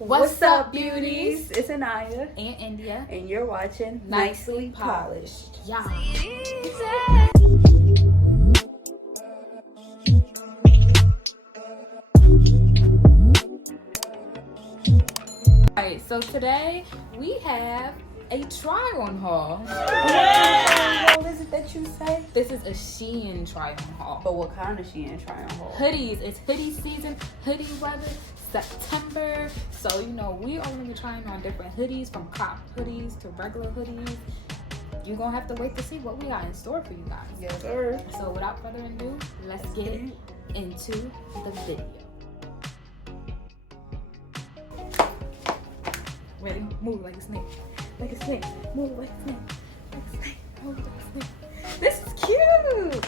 What's up, beauties? It's Anaya. And India. And you're watching Nicely Polished. Yeah. Alright, so today we have a try-on haul. What is it that you say? This is a Shein try-on haul. But what kind of Shein try-on haul? Hoodies. It's hoodie season, hoodie weather, September. So, you know, we are going to be trying on different hoodies, from cop hoodies to regular hoodies. You're going to have to wait to see what we got in store for you guys. Yes, sir. So, without further ado, let's get into the video. Ready? Move like a snake. Like a snake. Move like a snake. Like a snake. Move like a snake. This is cute.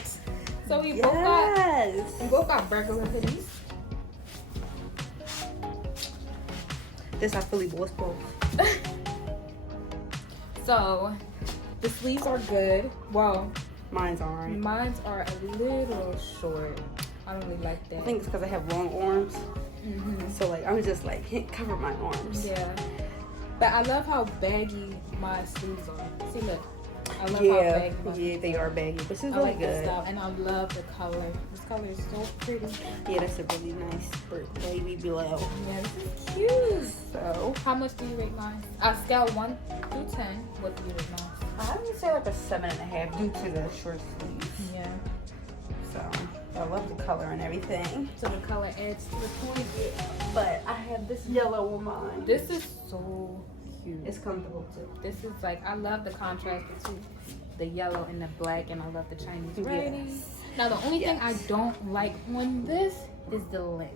So we both got regular hoodies. This I fully bought both. So the sleeves are good. Well, Mine's alright. mine are a little short. I don't really like that. I think it's because I have long arms. Mm-hmm. So like I'm just like cover my arms. Yeah. But I love how baggy my sleeves are. See, look. I love how Yeah, baggy my yeah, they are baggy, but it's I really like this good. style, and I love the color. This color is so pretty. Yeah, that's a really nice baby blue. Yeah, this is cute. So How much do you rate mine? I scale 1 through 10. What do you rate mine? I would say like a 7.5 due to the short sleeves. Yeah. So I love the color and everything. So the color adds to the point. But I have this yellow on mine. This is so cute. It's comfortable too. This is like, I love the contrast between the yellow and the black, and I love the Chinese writing. Yes. Now the only thing I Yes. don't like on this is the lint.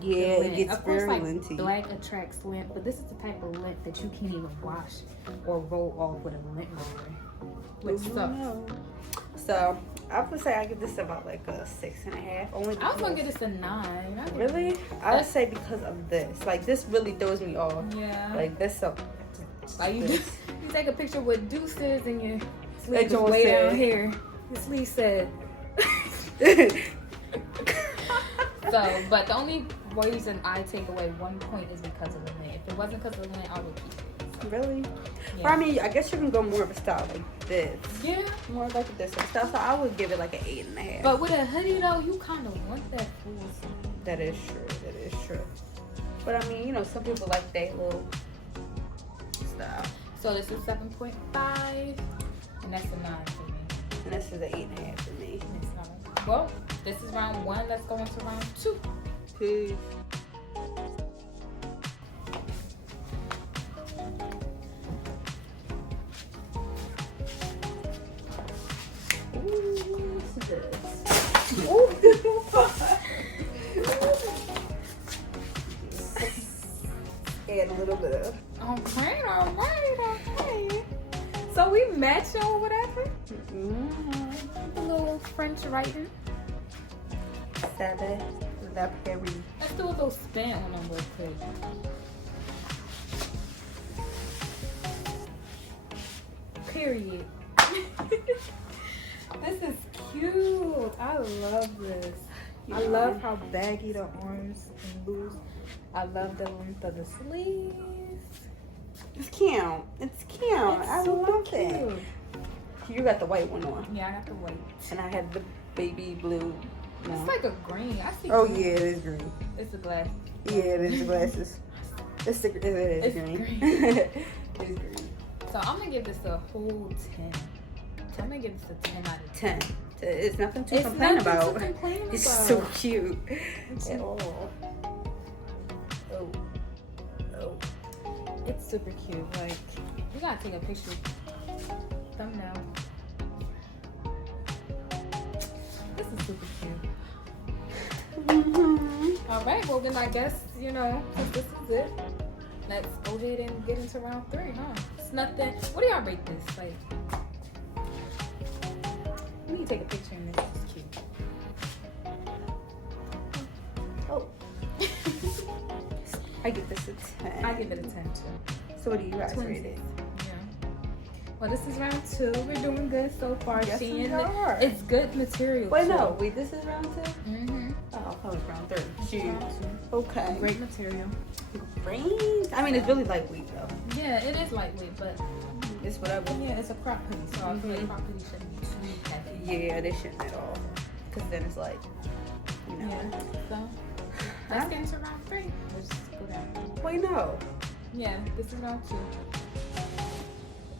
Yeah, The it lint. gets Of course, very like, linty. black attracts lint, but this is the type of lint that you can't even wash or roll off with a lint roller, which sucks. So I would say I give this about like a 6.5. Only I was gonna because- give this a 9. Really? I would say because of this. Like this really throws me off. Yeah. Like this up. Like you, this. you take a picture with deuces and your That sleeve is joint way said. down here. Your sleeve said. So, but the only reason I take away 1 point is because of the lint. If it wasn't because of the lint, I would keep it. Really? Yeah. Or, I mean, I guess you can go more of a style like this. Yeah. More like this style. So I would give it like an 8.5. But with a hoodie though, you kind of want that full sleeve. That is true. That is true. But I mean, you know, some people like their little style. So this is 7.5, and that's a 9 for me. And this is an 8.5 for me. It's not. Well, this is round 1. Let's go into round 2. Peace. Ooh, what's this? Add a little bit of. Okay. So we match or whatever. A little French writing. 7. The Perry. Let's do a little spin on them real quick. Period. This is cute. I love this. I love how baggy the arms and loose. I love the length of the sleeves. It's cute. It's cute. I super love it. You got the white one on. Yeah, I have to wait. And I had the baby blue. It's one. like a green. I see. Oh green. yeah, it is green. It's a glass. Yeah, it is the glasses. It is It's green. green. It is green. So I'm gonna give this a whole 10. I'm gonna give this a 10 out of 10. 10. It's nothing to It's complain nothing about. to complain It's about. so cute. It's At all. Oh. Oh. It's super cute. Like, we gotta take a picture. Thumbnail. This is super cute. Mm-hmm. All right. Well, then I guess, you know, since this is it, let's go ahead and get into round 3, huh? It's nothing. What do y'all rate this? Like, we need to take a picture and this is cute. Oh. I give this a 10. I give it a 10 too. So what do you guys Twins. rate it? Yeah. Well, this is round 2. We're doing good so far. Yes, we Shein, are. it's good material. Wait, too. no. Wait, this is round 2? Mm-hmm. Oh, probably round 3. Shoot. Round 2. Okay. Great material. Great. I mean, it's really lightweight though. Yeah, it is lightweight, but It's whatever. yeah, it's a crop hoodie, so I feel like crop hoodie shouldn't be too heavy. Yeah, they shouldn't at all. Because then it's like, you know. Yeah. So let's get into round 3. Let's go down. Wait, no. Yeah, this is round 2.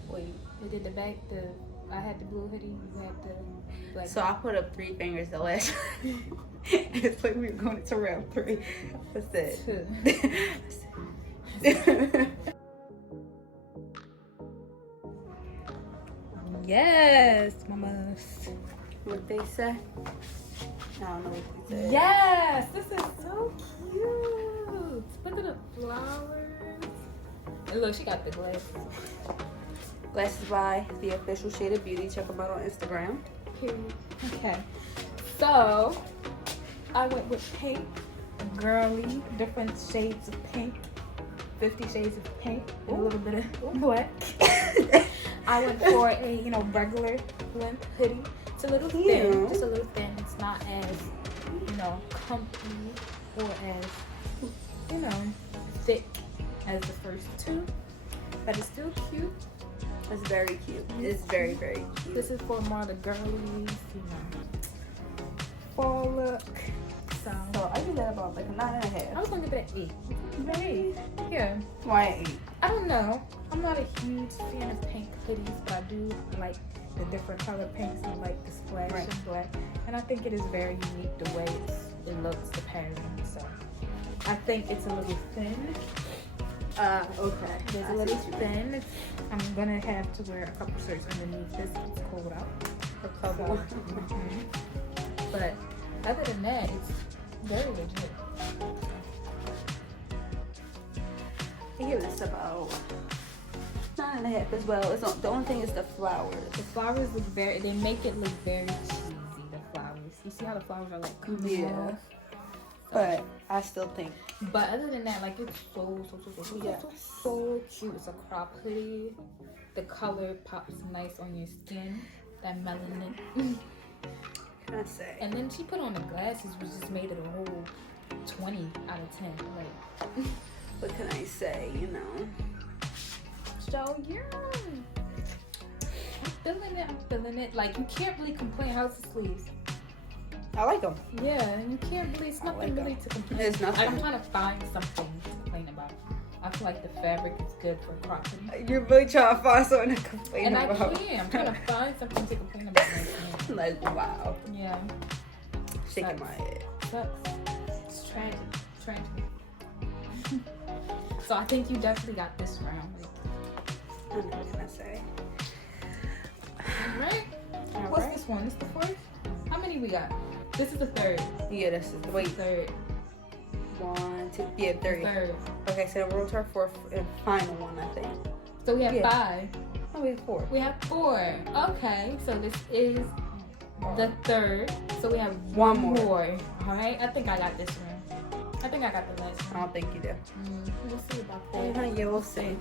Wait, we did the back. I had the blue hoodie. You had the black. So I put up 3 fingers the last time. It's like we were going into round 3. What's that? 2. Yes, mamas. What they say? I don't know what they say. Yes, this is so cute. Look at the flowers. And look, she got the glasses. Glasses by The Official Shade of Beauty. Check them out on Instagram. Period. Okay. So, I went with pink, girly, different shades of pink. 50 shades of pink and a little bit of black. I went for a, regular length hoodie. It's a little thin, just a little thin. It's not as, comfy or as, thick as the first 2. But it's still cute. It's very cute. It's very, very cute. This is for more of the girlies, fall look. So I give that about like a 9.5. I was gonna give it an 8. Maybe. Yeah. Why 8? I don't know. I'm not a huge fan of pink hoodies, but I do like the different color pinks and like the splash and black. And I think it is very unique the way it looks, the pattern. So I think it's a little thin. Okay. It's a little thin. I'm gonna have to wear a couple shirts underneath this. It's cold out. A couple. But other than that, it's very legit. I give this about 9.5 as well. It's the only thing is the flowers. The flowers look they make it look very cheesy, the flowers. You see how the flowers are like coming off? But I still think. But other than that, like it's so cute. It's a crop hoodie. The color pops nice on your skin. That melanin. Can I say? And then she put on the glasses, which just made it a whole 20 out of 10. Like, what can I say? So yeah, I'm feeling it. Like you can't really complain. How's the sleeves? I like them. Yeah, you can't really. It's nothing really to complain. There's nothing. I'm trying to find something to complain about. I feel like the fabric is good for a crop hoodie. You're really trying to find something to complain and about. And I can. I'm trying to find something to complain about. Like, wow. Yeah. Shaking my head. Sucks. It's tragic. So I think you definitely got this round. What can I say? All right. This one? This the 4th? How many we got? This is the 3rd. Yeah, this is the 3rd. 1, 2, yeah, 3. 3rd. Okay, so we're on to our 4th and final one, I think. So we have 5. Oh, we have 4. We have 4. Okay, so this is the 3rd. So we have one more. All right. I think I got this one. I think I got the last one. I don't think you do. We'll see about that. Yeah, we'll see.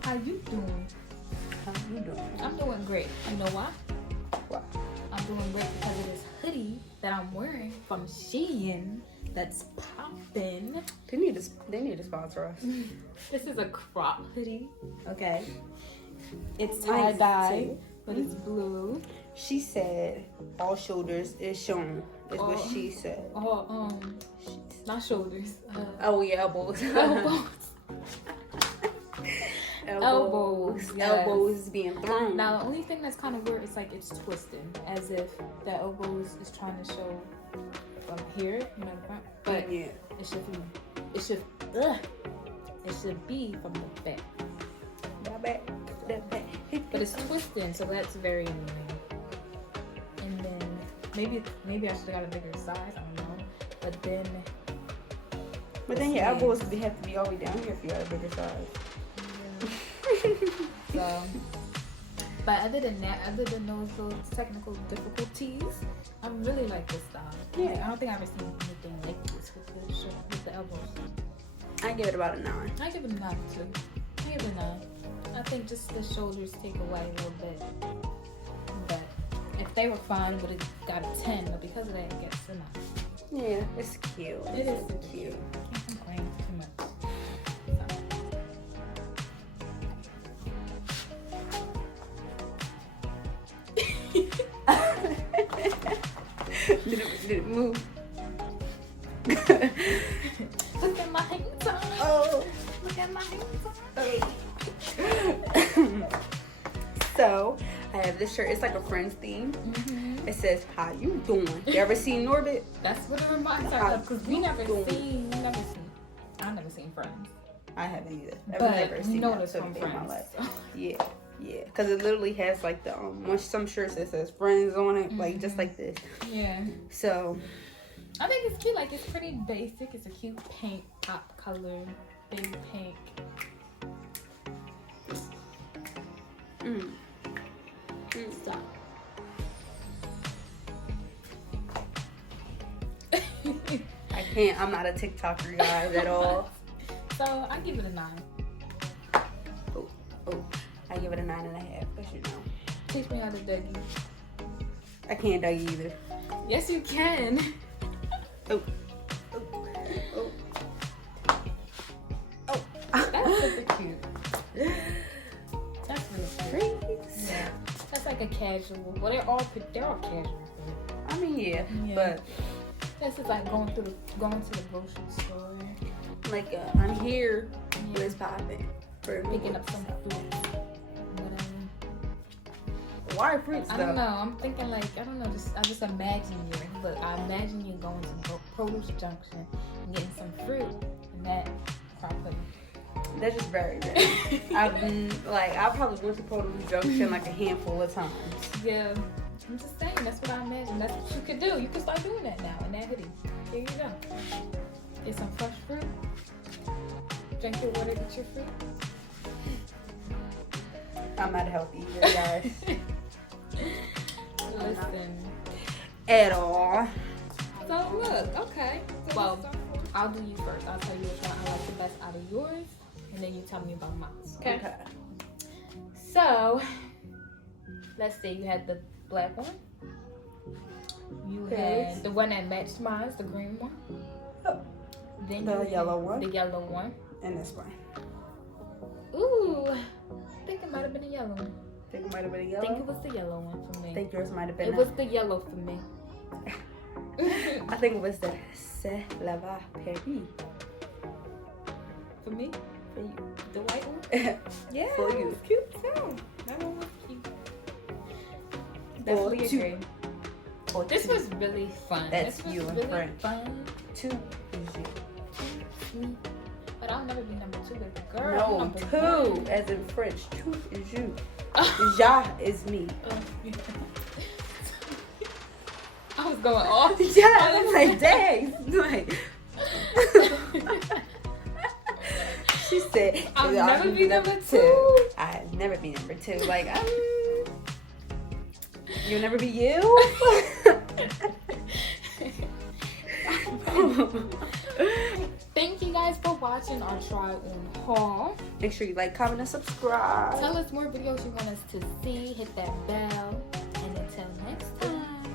How you doing? I'm doing great. You know why? Why? I'm doing great because of this hoodie that I'm wearing from Shein that's popping. They need to sponsor us. This is a crop hoodie. Okay. It's tie-dye, but it's blue. She said all shoulders is shown. Is what she said. Not shoulders. Elbows. Elbows. Yes. Elbows is being thrown. Now the only thing that's kind of weird is like it's twisted, as if the elbows is trying to show from here, the front. But yeah, it should be from the back. The back. But it's twisting, so that's very annoying. And then maybe I should have got a bigger size. I don't know. But then your elbows would have to be all the way down here if you got a bigger size. So But other than that, other than those little technical difficulties, I really like this style. Yeah. I don't think I've ever seen anything like this with the shirt, with the elbows. I give it about a 9. I give it a 9 too. I give it a 9. I think just the shoulders take away a little bit. But if they were fine, it would have got a 10. But because of that, it gets a 9. Yeah, it's cute. It is cute. Can't complain too much. Did it move? Look at my hands on. Oh. Look at my hands on. So, I have this shirt. It's like a Friends theme. Mm-hmm. It says, "How you doing?" You ever seen Norbit? That's what it reminds us of, because I never seen Friends. I haven't either. I've But never seen know that this from in my Friends. life. Yeah. Because it literally has like the some shirts that says Friends on it, like just like this. Yeah. So I think it's cute. Like, it's pretty basic. It's a cute pink pop color, baby pink. Stop. I can't. I'm not a TikToker, guys, at all. So I give it a 9. Oh, I give it a 9.5. But you know, Teach me how to Dougie. I can't Dougie either. Yes, you can. Oh. That's super cute. That's really cute. Yeah. That's like a casual. Well, they're all casual. I mean, yeah. But this is like going to the grocery store, like I'm here. Let's pop it. picking up some fruit, whatever. Why fruits though? I don't know. I'm thinking like I just imagine you, but I imagine you going to produce junction and getting some fruit and that properly. That's just very rare. I probably went to Produce Junction like a handful of times. Yeah, I'm just saying, that's what I imagine. That's what you could do. You can start doing that now in that hoodie. Here you go. Get some fresh fruit. Drink your water, eat your fruit. I'm not healthy either, guys. Listen. At all. So look, okay. Well, I'll do you first. I'll tell you which one I like the best out of yours, and then you tell me about mine. Okay. So, let's see. You had the black one. You had the one that matched mine, the green one. Then the yellow one. The yellow one. And this one. Ooh, I think it might have been a yellow one. Think it might have been a I yellow? think it was the yellow one for me. I think yours might have been It was the yellow for me. I think it was the C'est la va Paris. For me? For you. The white one? Yeah, For that you. was cute too. That one was cute. Definitely two. agree. This was really fun. That's this was you in really French. Fun. 2 is you. But I'll never be number 2, baby girl. No, Number 2 1. as in French. 2 is you. Ja is me. I was going off. Yeah, I'm like, dang. Like, she said, I'll never be number 2. I'll never be number 2. Like, you'll never be you? Thank you guys for watching our try on haul. Make sure you like, comment, and subscribe. Tell us more videos you want us to see. Hit that bell. And until next time,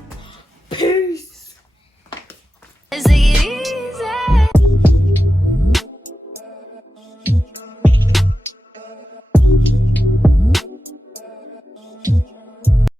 peace. Is it easy?